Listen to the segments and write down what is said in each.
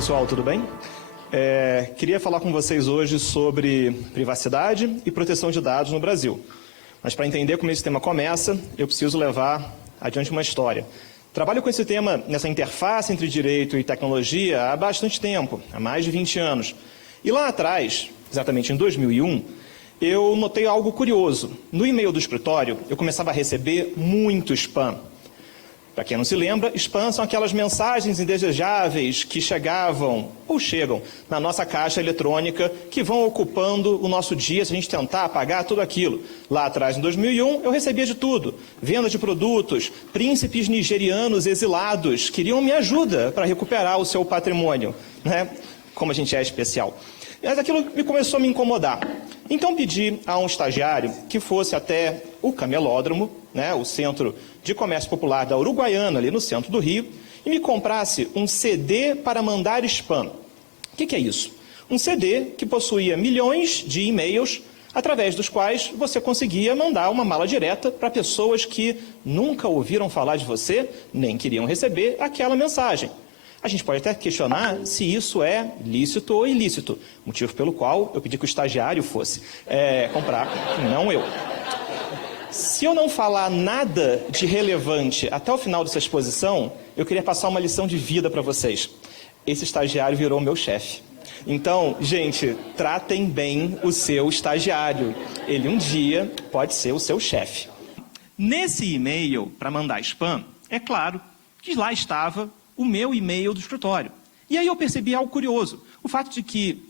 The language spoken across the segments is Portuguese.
pessoal, tudo bem? Queria falar com vocês hoje sobre privacidade e proteção de dados no Brasil. Mas para entender como esse tema começa, eu preciso levar adiante uma história. Trabalho com esse tema nessa interface entre direito e tecnologia há bastante tempo, há mais de 20 anos. E lá atrás, exatamente em 2001, eu notei algo curioso. No e-mail do escritório, eu começava a receber muito spam. Para quem não se lembra, spam são aquelas mensagens indesejáveis que chegavam ou chegam na nossa caixa eletrônica que vão ocupando o nosso dia se a gente tentar apagar tudo aquilo. Lá atrás, em 2001, eu recebia de tudo. Venda de produtos, príncipes nigerianos exilados queriam minha ajuda para recuperar o seu patrimônio, né? Como a gente é especial. Mas aquilo começou a me incomodar. Então pedi a um estagiário que fosse até o Camelódromo, né, o Centro de Comércio Popular da Uruguaiana, ali no centro do Rio, e me comprasse um CD para mandar spam. O que é isso? Um CD que possuía milhões de e-mails, através dos quais você conseguia mandar uma mala direta para pessoas que nunca ouviram falar de você, nem queriam receber aquela mensagem. A gente pode até questionar se isso é lícito ou ilícito, motivo pelo qual eu pedi que o estagiário fosse comprar, não eu. Se eu não falar nada de relevante até o final dessa exposição, eu queria passar uma lição de vida para vocês. Esse estagiário virou meu chefe. Então, gente, tratem bem o seu estagiário. Ele um dia pode ser o seu chefe. Nesse e-mail para mandar spam, é claro que lá estava o meu e-mail do escritório. E aí eu percebi algo curioso. O fato de que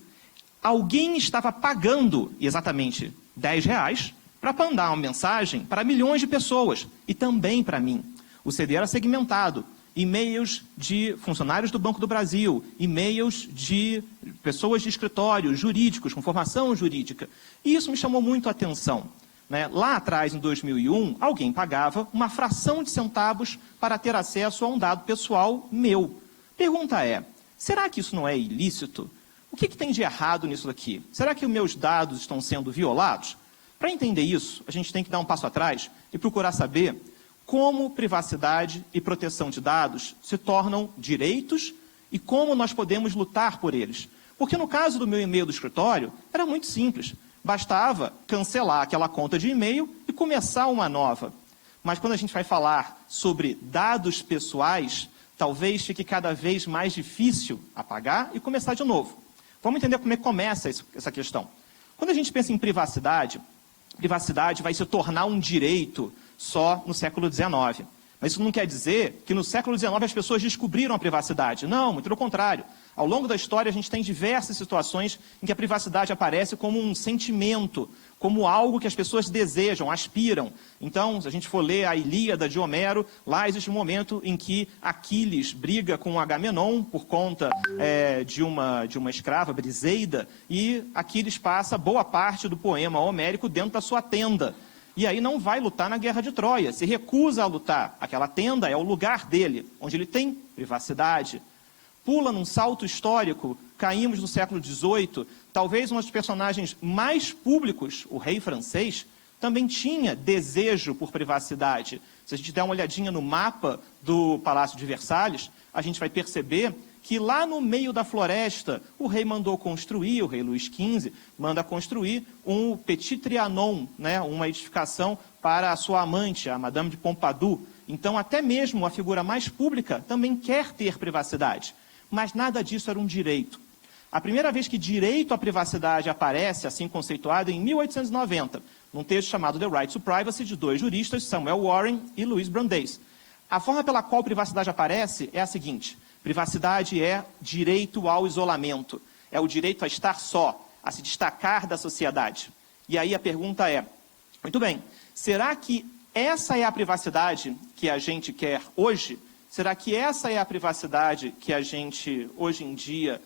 alguém estava pagando exatamente R$10 para mandar uma mensagem para milhões de pessoas. E também para mim. O CD era segmentado. E-mails de funcionários do Banco do Brasil, e-mails de pessoas de escritório, jurídicos, com formação jurídica. E isso me chamou muito a atenção. Lá atrás, em 2001, alguém pagava uma fração de centavos para ter acesso a um dado pessoal meu. Pergunta é, será que isso não é ilícito? O que tem de errado nisso daqui? Será que os meus dados estão sendo violados? Para entender isso, a gente tem que dar um passo atrás e procurar saber como privacidade e proteção de dados se tornam direitos e como nós podemos lutar por eles. Porque no caso do meu e-mail do escritório, era muito simples. Bastava cancelar aquela conta de e-mail e começar uma nova. Mas quando a gente vai falar sobre dados pessoais, talvez fique cada vez mais difícil apagar e começar de novo. Vamos entender como é que começa essa questão. Quando a gente pensa em privacidade, privacidade vai se tornar um direito só no século XIX. Mas isso não quer dizer que no século XIX as pessoas descobriram a privacidade. Não, muito pelo contrário. Ao longo da história, a gente tem diversas situações em que a privacidade aparece como um sentimento, como algo que as pessoas desejam, aspiram. Então, se a gente for ler a Ilíada de Homero, lá existe um momento em que Aquiles briga com Agamenon por conta de uma escrava, Briseida, e Aquiles passa boa parte do poema homérico dentro da sua tenda. E aí não vai lutar na Guerra de Troia, se recusa a lutar. Aquela tenda é o lugar dele, onde ele tem privacidade. Pula num salto histórico, caímos no século XVIII, talvez um dos personagens mais públicos, o rei francês, também tinha desejo por privacidade. Se a gente der uma olhadinha no mapa do Palácio de Versalhes, a gente vai perceber que lá no meio da floresta, o rei mandou construir, o rei Luís XV, manda construir um Petit Trianon, né, uma edificação para a sua amante, a Madame de Pompadour. Então, até mesmo a figura mais pública também quer ter privacidade. Mas nada disso era um direito. A primeira vez que direito à privacidade aparece, assim conceituado, é em 1890, num texto chamado The Right to Privacy, de dois juristas, Samuel Warren e Louis Brandeis. A forma pela qual privacidade aparece é a seguinte: privacidade é direito ao isolamento, é o direito a estar só, a se destacar da sociedade. E aí a pergunta é, muito bem, será que essa é a privacidade que a gente quer hoje? Será que essa é a privacidade que a gente, hoje em dia,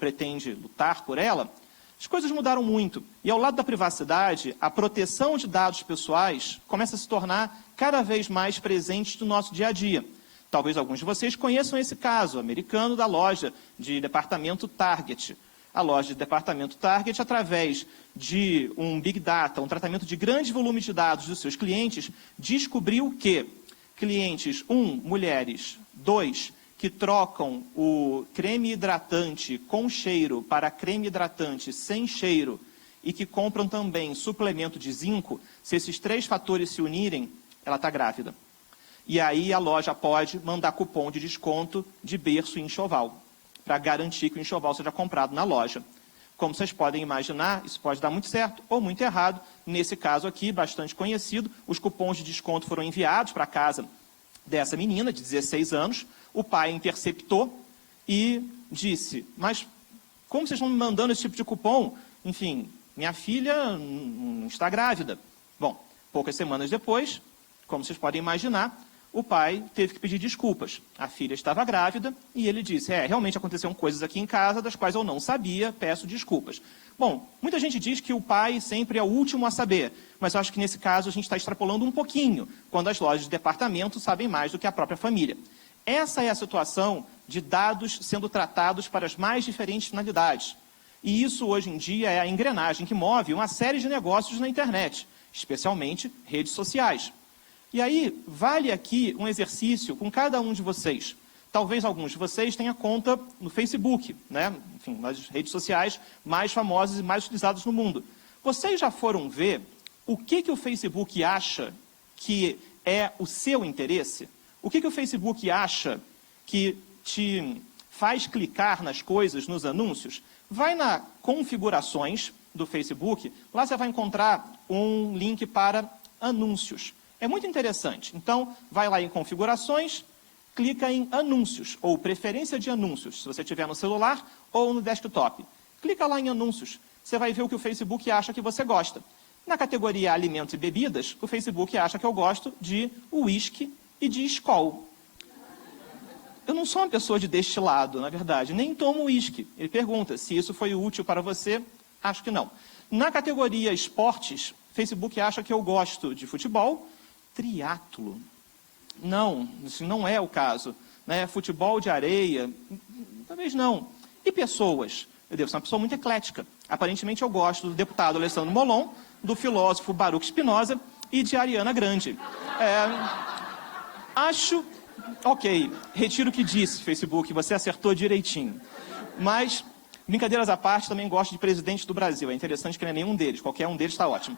pretende lutar por ela? As coisas mudaram muito. E ao lado da privacidade, a proteção de dados pessoais começa a se tornar cada vez mais presente no nosso dia a dia. Talvez alguns de vocês conheçam esse caso americano da loja de departamento Target. A loja de departamento Target, através de um Big Data, um tratamento de grande volume de dados dos seus clientes, descobriu que clientes, 1, mulheres, 2, que trocam o creme hidratante com cheiro para creme hidratante sem cheiro e que compram também suplemento de zinco, se esses 3 fatores se unirem, ela está grávida. E aí a loja pode mandar cupom de desconto de berço e enxoval, para garantir que o enxoval seja comprado na loja. Como vocês podem imaginar, isso pode dar muito certo ou muito errado. Nesse caso aqui, bastante conhecido, os cupons de desconto foram enviados para a casa dessa menina, de 16 anos. O pai interceptou e disse, mas como vocês estão me mandando esse tipo de cupom? Enfim, minha filha não está grávida. Bom, poucas semanas depois, como vocês podem imaginar, o pai teve que pedir desculpas. A filha estava grávida e ele disse, realmente aconteceram coisas aqui em casa das quais eu não sabia, peço desculpas. Bom, muita gente diz que o pai sempre é o último a saber, mas eu acho que nesse caso a gente está extrapolando um pouquinho, quando as lojas de departamento sabem mais do que a própria família. Essa é a situação de dados sendo tratados para as mais diferentes finalidades. E isso, hoje em dia, é a engrenagem que move uma série de negócios na internet, especialmente redes sociais. E aí, vale aqui um exercício com cada um de vocês. Talvez alguns de vocês tenham conta no Facebook, né? Enfim, nas redes sociais mais famosas e mais utilizadas no mundo. Vocês já foram ver o que o Facebook acha que é o seu interesse? O que o Facebook acha que te faz clicar nas coisas, nos anúncios? Vai na configurações do Facebook, lá você vai encontrar um link para anúncios. É muito interessante. Então, vai lá em configurações, clica em anúncios, ou preferência de anúncios, se você tiver no celular ou no desktop. Clica lá em anúncios, você vai ver o que o Facebook acha que você gosta. Na categoria alimentos e bebidas, o Facebook acha que eu gosto de uísque e de Skol. Eu não sou uma pessoa de destilado, na verdade, nem tomo uísque. Ele pergunta se isso foi útil para você, acho que não. Na categoria esportes, o Facebook acha que eu gosto de futebol, triatlo. Não, isso não é o caso. Né? Futebol de areia, talvez não. E pessoas? Eu devo ser uma pessoa muito eclética. Aparentemente eu gosto do deputado Alessandro Molon, do filósofo Baruch Spinoza e de Ariana Grande. Acho... Ok, retiro o que disse, Facebook, você acertou direitinho. Mas, brincadeiras à parte, também gosto de presidente do Brasil. É interessante que não é nenhum deles, qualquer um deles está ótimo.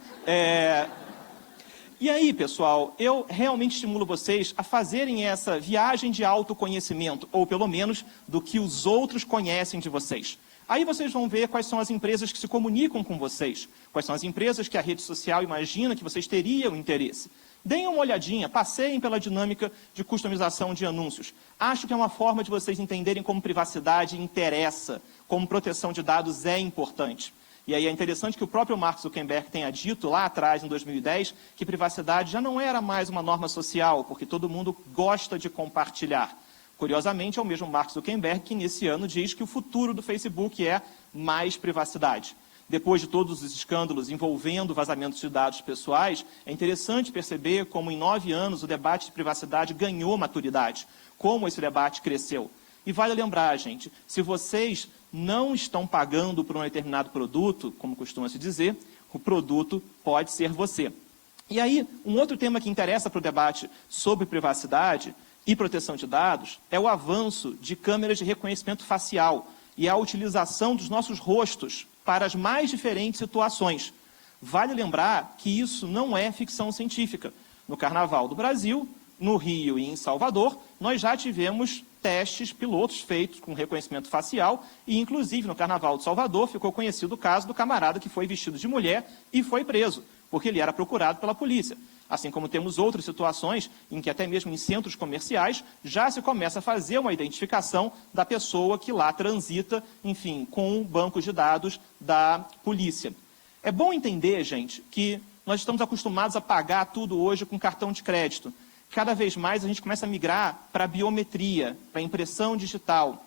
E aí, pessoal, eu realmente estimulo vocês a fazerem essa viagem de autoconhecimento, ou pelo menos do que os outros conhecem de vocês. Aí vocês vão ver quais são as empresas que se comunicam com vocês, quais são as empresas que a rede social imagina que vocês teriam interesse. Deem uma olhadinha, passeiem pela dinâmica de customização de anúncios. Acho que é uma forma de vocês entenderem como privacidade interessa, como proteção de dados é importante. E aí é interessante que o próprio Mark Zuckerberg tenha dito lá atrás, em 2010, que privacidade já não era mais uma norma social, porque todo mundo gosta de compartilhar. Curiosamente, é o mesmo Mark Zuckerberg que nesse ano diz que o futuro do Facebook é mais privacidade. Depois de todos os escândalos envolvendo vazamentos de dados pessoais, é interessante perceber como em 9 anos o debate de privacidade ganhou maturidade, como esse debate cresceu. E vale lembrar, gente, se vocês não estão pagando por um determinado produto, como costuma se dizer, o produto pode ser você. E aí, um outro tema que interessa para o debate sobre privacidade e proteção de dados é o avanço de câmeras de reconhecimento facial e a utilização dos nossos rostos para as mais diferentes situações. Vale lembrar que isso não é ficção científica. No Carnaval do Brasil, no Rio e em Salvador, nós já tivemos testes pilotos feitos com reconhecimento facial e, inclusive, no Carnaval de Salvador, ficou conhecido o caso do camarada que foi vestido de mulher e foi preso, porque ele era procurado pela polícia. Assim como temos outras situações em que até mesmo em centros comerciais já se começa a fazer uma identificação da pessoa que lá transita, enfim, com bancos de dados da polícia. É bom entender, gente, que nós estamos acostumados a pagar tudo hoje com cartão de crédito. Cada vez mais a gente começa a migrar para a biometria, para a impressão digital.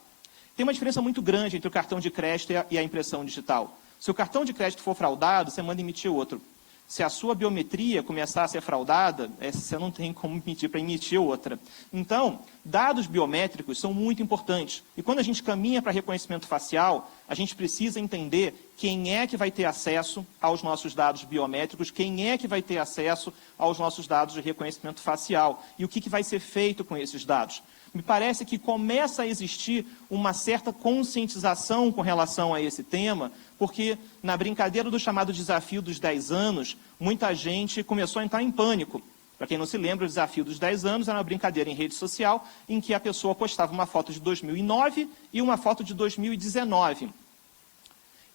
Tem uma diferença muito grande entre o cartão de crédito e a impressão digital. Se o cartão de crédito for fraudado, você manda emitir outro. Se a sua biometria começar a ser fraudada, você não tem como pedir para emitir outra. Então, dados biométricos são muito importantes. E quando a gente caminha para reconhecimento facial, a gente precisa entender quem é que vai ter acesso aos nossos dados biométricos, quem é que vai ter acesso aos nossos dados de reconhecimento facial e o que vai ser feito com esses dados. Me parece que começa a existir uma certa conscientização com relação a esse tema, porque na brincadeira do chamado desafio dos 10 anos, muita gente começou a entrar em pânico. Para quem não se lembra, o desafio dos 10 anos era uma brincadeira em rede social em que a pessoa postava uma foto de 2009 e uma foto de 2019. Eu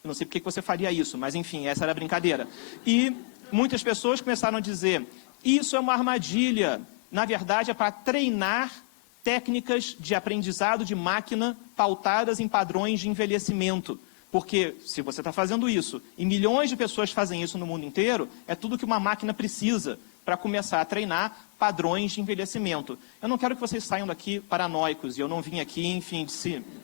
não sei por que você faria isso, mas enfim, essa era a brincadeira. E muitas pessoas começaram a dizer, isso é uma armadilha, na verdade é para treinar técnicas de aprendizado de máquina pautadas em padrões de envelhecimento. Porque se você está fazendo isso, e milhões de pessoas fazem isso no mundo inteiro, é tudo que uma máquina precisa para começar a treinar padrões de envelhecimento. Eu não quero que vocês saiam daqui paranoicos, e eu não vim aqui, enfim,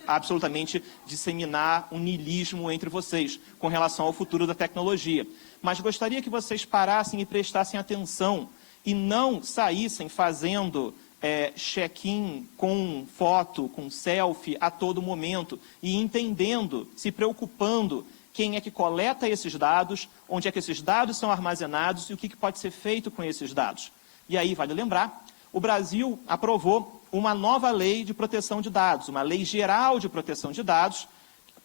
absolutamente disseminar um niilismo entre vocês com relação ao futuro da tecnologia. Mas gostaria que vocês parassem e prestassem atenção e não saíssem fazendo check-in com foto, com selfie a todo momento e entendendo, se preocupando quem é que coleta esses dados, onde é que esses dados são armazenados e o que pode ser feito com esses dados. E aí, vale lembrar, o Brasil aprovou uma nova lei de proteção de dados, uma lei geral de proteção de dados,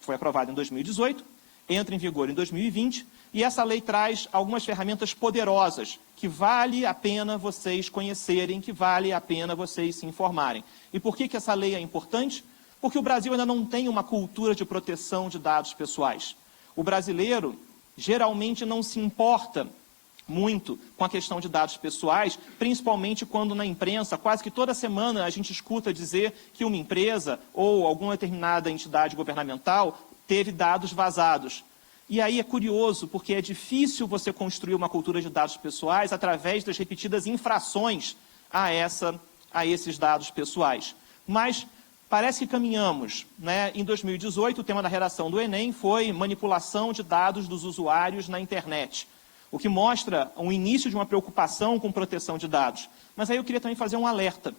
que foi aprovada em 2018, entra em vigor em 2020, e essa lei traz algumas ferramentas poderosas que vale a pena vocês conhecerem, que vale a pena vocês se informarem. E por que essa lei é importante? Porque o Brasil ainda não tem uma cultura de proteção de dados pessoais. O brasileiro geralmente não se importa muito com a questão de dados pessoais, principalmente quando na imprensa, quase que toda semana a gente escuta dizer que uma empresa ou alguma determinada entidade governamental teve dados vazados. E aí é curioso, porque é difícil você construir uma cultura de dados pessoais através das repetidas infrações a esses dados pessoais. Mas parece que caminhamos, né? Em 2018, o tema da redação do Enem foi manipulação de dados dos usuários na internet, o que mostra o início de uma preocupação com proteção de dados. Mas aí eu queria também fazer um alerta,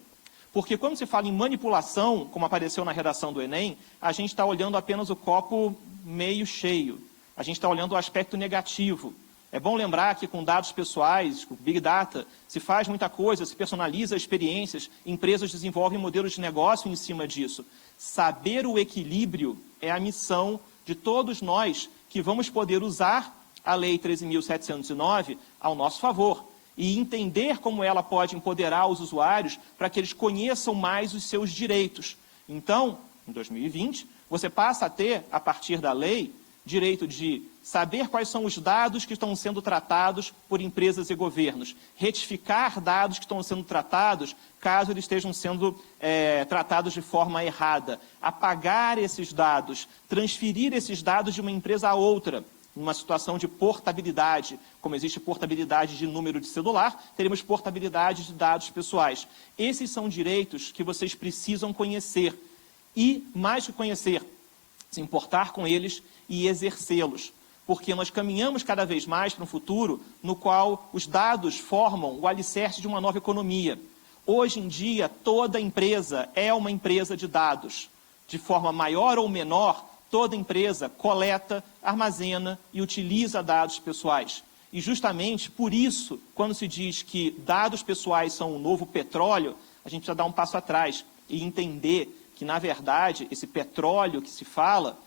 porque quando se fala em manipulação, como apareceu na redação do Enem, a gente está olhando apenas o copo meio cheio. A gente está olhando o aspecto negativo. É bom lembrar que com dados pessoais, com Big Data, se faz muita coisa, se personaliza experiências, empresas desenvolvem modelos de negócio em cima disso. Saber o equilíbrio é a missão de todos nós que vamos poder usar a Lei 13.709 ao nosso favor e entender como ela pode empoderar os usuários para que eles conheçam mais os seus direitos. Então, em 2020, você passa a ter, a partir da lei, direito de saber quais são os dados que estão sendo tratados por empresas e governos, retificar dados que estão sendo tratados, caso eles estejam sendo tratados de forma errada, apagar esses dados, transferir esses dados de uma empresa a outra, numa situação de portabilidade. Como existe portabilidade de número de celular, teremos portabilidade de dados pessoais. Esses são direitos que vocês precisam conhecer e, mais que conhecer, se importar com eles e exercê-los, porque nós caminhamos cada vez mais para um futuro no qual os dados formam o alicerce de uma nova economia. Hoje em dia, toda empresa é uma empresa de dados. De forma maior ou menor, toda empresa coleta, armazena e utiliza dados pessoais. E justamente por isso, quando se diz que dados pessoais são o novo petróleo, a gente precisa dar um passo atrás e entender que, na verdade, esse petróleo que se fala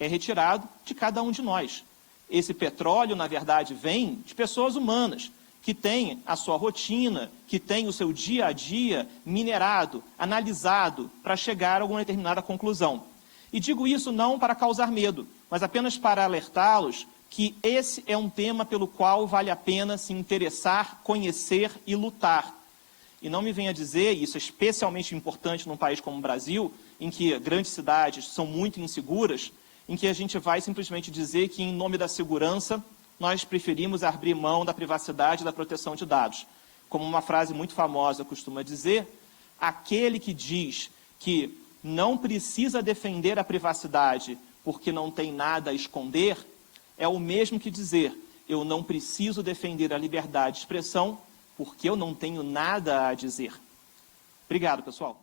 é retirado de cada um de nós. Esse petróleo, na verdade, vem de pessoas humanas, que têm a sua rotina, que têm o seu dia a dia minerado, analisado, para chegar a alguma determinada conclusão. E digo isso não para causar medo, mas apenas para alertá-los que esse é um tema pelo qual vale a pena se interessar, conhecer e lutar. E não me venha dizer, e isso é especialmente importante num país como o Brasil, em que grandes cidades são muito inseguras, em que a gente vai simplesmente dizer que, em nome da segurança, nós preferimos abrir mão da privacidade e da proteção de dados. Como uma frase muito famosa costuma dizer, aquele que diz que não precisa defender a privacidade porque não tem nada a esconder, é o mesmo que dizer, eu não preciso defender a liberdade de expressão porque eu não tenho nada a dizer. Obrigado, pessoal.